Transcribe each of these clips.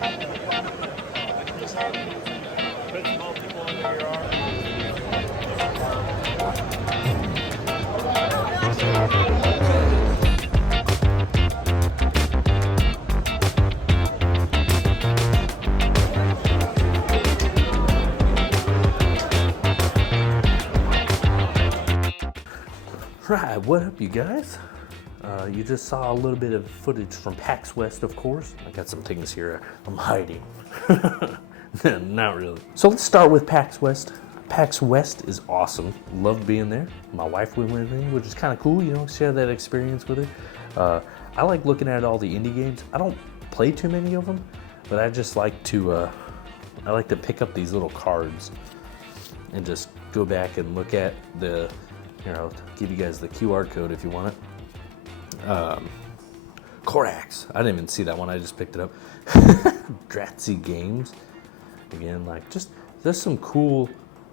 Right, what up, you guys? You just saw a little bit of footage from PAX West, of course. I got some things here I'm hiding. Not really. So let's start with PAX West. PAX West is awesome. Loved being there. My wife went with me, which is kind of cool, you know, share that experience with her. I like looking at all the indie games. I don't play too many of them, but I just like to, I like to pick up these little cards and just go back and look at the, here, I'll give you guys the QR code if you want it. Corax. I didn't even see that one. I just picked it up. Dratzy Games. Again, like just there's some cool,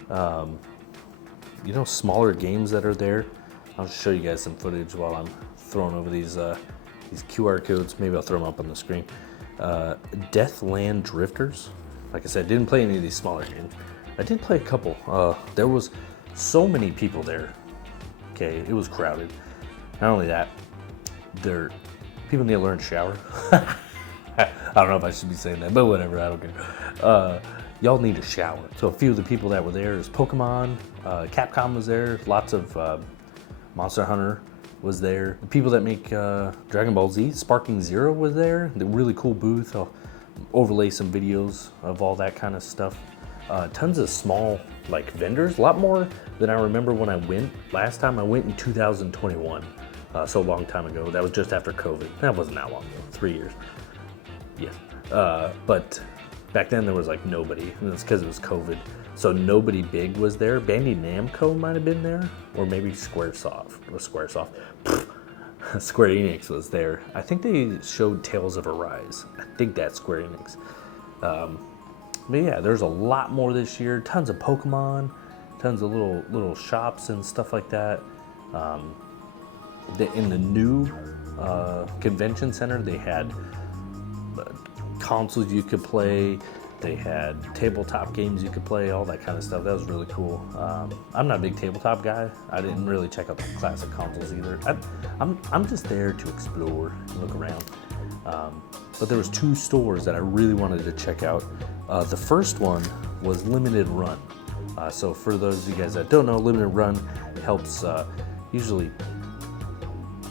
you know, smaller games that are there. I'll just show you guys some footage while I'm throwing over these QR codes. Maybe I'll throw them up on the screen. Deathland Drifters. Like I said, I didn't play any of these smaller games. I did play a couple. There was so many people there. Okay, it was crowded. Not only that, people need to learn to shower. I don't know if I should be saying that, but whatever, I don't care. Y'all need to shower. So a few of the people that were there is Pokemon, Capcom was there, lots of Monster Hunter was there. The people that make Dragon Ball Z, Sparking Zero was there. The really cool booth. I'll overlay some videos of all that kind of stuff. Tons of small like vendors, a lot more than I remember when I went. Last time I went in 2021, so a long time ago. That was just after COVID. That wasn't that long ago, 3 years. Yes, but back then there was like nobody, and it's because it was COVID. So nobody big was there. Bandai Namco might have been there, or maybe Square Enix was there. I think they showed Tales of Arise. I think that's Square Enix. But yeah, there's a lot more this year. Tons of Pokemon, tons of little shops and stuff like that. In the new convention center, they had consoles you could play. They had tabletop games you could play, all that kind of stuff. That was really cool. I'm not a big tabletop guy. I didn't really check out the classic consoles either. I'm just there to explore and look around. But there was 2 stores that I really wanted to check out. The first one was Limited Run. So for those of you guys that don't know, Limited Run helps usually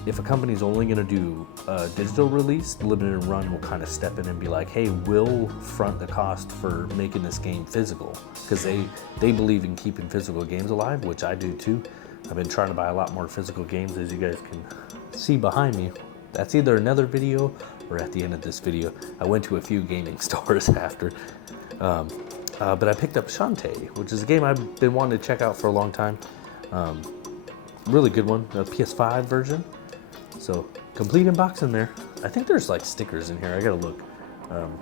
if a company's only going to do a digital release, Limited Run will kind of step in and be like, hey, we'll front the cost for making this game physical, because they believe in keeping physical games alive, which I do too. I've been trying to buy a lot more physical games, as you guys can see behind me. That's either another video or at the end of this video. I went to a few gaming stores after. But I picked up Shantae, which is a game I've been wanting to check out for a long time. Really good one, a PS5 version. So, complete unboxing there. I think there's like stickers in here, I gotta look. Hang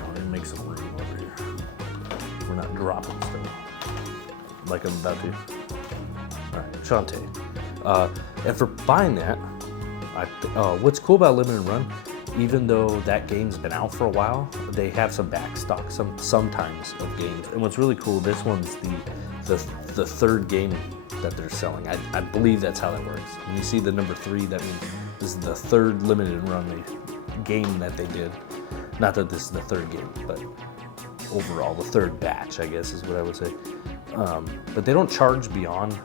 on, let me make some room over here. We're not dropping stuff like I'm about to. Alright, Shantae. And for buying that, what's cool about Limited Run, even though that game's been out for a while, they have some back stock sometimes of games. And what's really cool, this one's the third game that they're selling. I believe that's how that works. When you see the number 3, that means this is the third Limited Run game that they did. Not that this is the third game, but overall the third batch, I guess is what I would say. But they don't charge beyond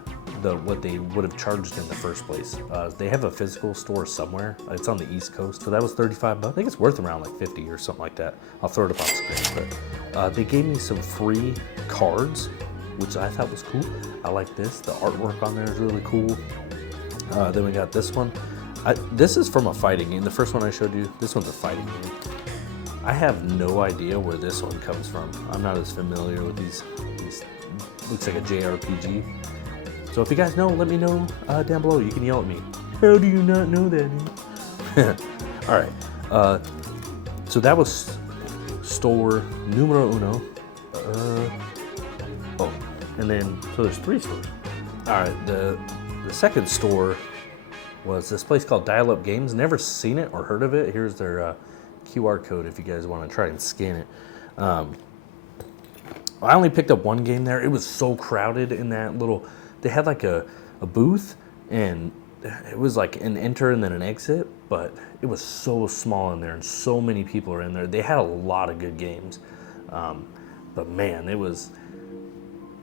what they would have charged in the first place. They have a physical store somewhere. It's on the East Coast, so that was $35. I think it's worth around like 50 or something like that. I'll throw it up on screen. But they gave me some free cards, which I thought was cool. I like this. The artwork on there is really cool. Then we got this one. This is from a fighting game. The first one I showed you, this one's a fighting game. I have no idea where this one comes from. I'm not as familiar with these looks like a JRPG. So if you guys know, let me know down below. You can yell at me. How do you not know that? All right. So that was store numero uno. And then, so there's 3 stores. All right, the second store was this place called Dial Up Games. Never seen it or heard of it. Here's their QR code if you guys want to try and scan it. I only picked up one game there. It was so crowded in that little. They had like a booth, and it was like an enter and then an exit, but it was so small in there, and so many people are in there. They had a lot of good games, but man, it was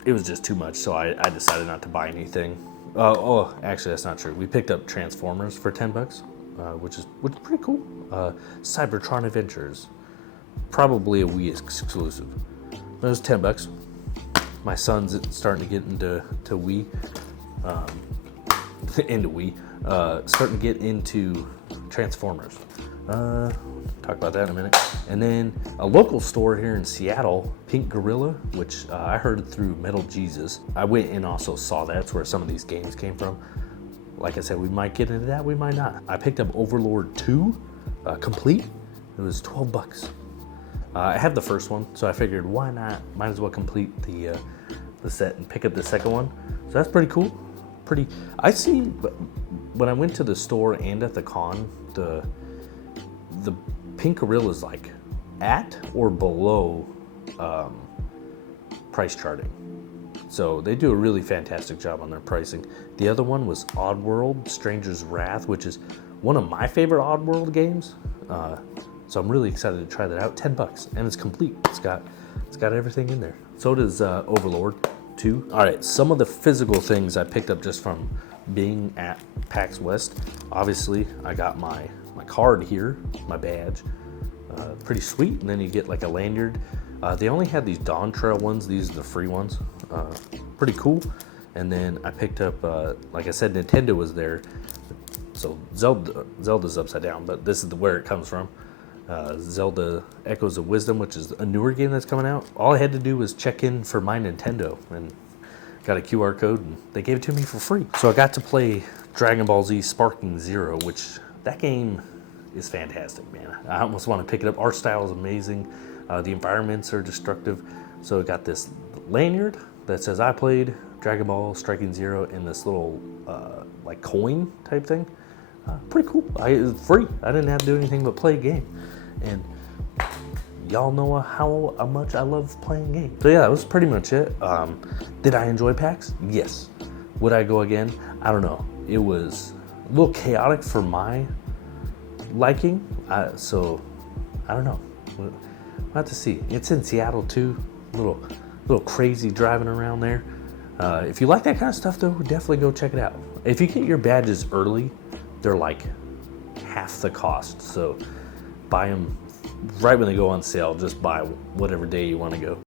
just too much. So I decided not to buy anything. Actually, that's not true. We picked up Transformers for $10, which is pretty cool. Cybertron Adventures, probably a Wii exclusive. But it was $10. My son's starting to get into Wii, starting to get into Transformers. Talk about that in a minute. And then a local store here in Seattle, Pink Gorilla, which I heard through Metal Jesus. I went and also saw that's where some of these games came from. Like I said, we might get into that, we might not. I picked up Overlord 2 complete. It was $12. I had the first one, so I figured why not? Might as well complete the set and pick up the second one. So that's pretty cool. I see when I went to the store and at the con, the Pink Gorilla is like at or below price charting. So they do a really fantastic job on their pricing. The other one was Oddworld Stranger's Wrath, which is one of my favorite Oddworld games. So I'm really excited to try that out. $10, and it's complete. It's got everything in there. So does Overlord 2. All right, some of the physical things I picked up just from being at PAX West. Obviously, I got my card here, my badge. Pretty sweet. And then you get like a lanyard. They only had these Dawn Trail ones. These are the free ones. Pretty cool. And then I picked up, like I said, Nintendo was there. So Zelda's upside down, but this is where it comes from. Zelda Echoes of Wisdom, which is a newer game that's coming out. All I had to do was check in for my Nintendo and got a QR code, and they gave it to me for free. So I got to play Dragon Ball Z Sparking Zero, which that game is fantastic, man. I almost want to pick it up. Art style is amazing. The environments are destructive. So I got this lanyard that says I played Dragon Ball Striking Zero in this little like coin type thing. Pretty cool. It was free. I didn't have to do anything but play a game. And y'all know how much I love playing games. So yeah, that was pretty much it. Did I enjoy PAX? Yes. Would I go again? I don't know. It was a little chaotic for my liking. So I don't know. We'll have to see. It's in Seattle too. A little crazy driving around there. If you like that kind of stuff though, definitely go check it out. If you get your badges early, they're like half the cost. So buy them right when they go on sale. Just buy whatever day you want to go.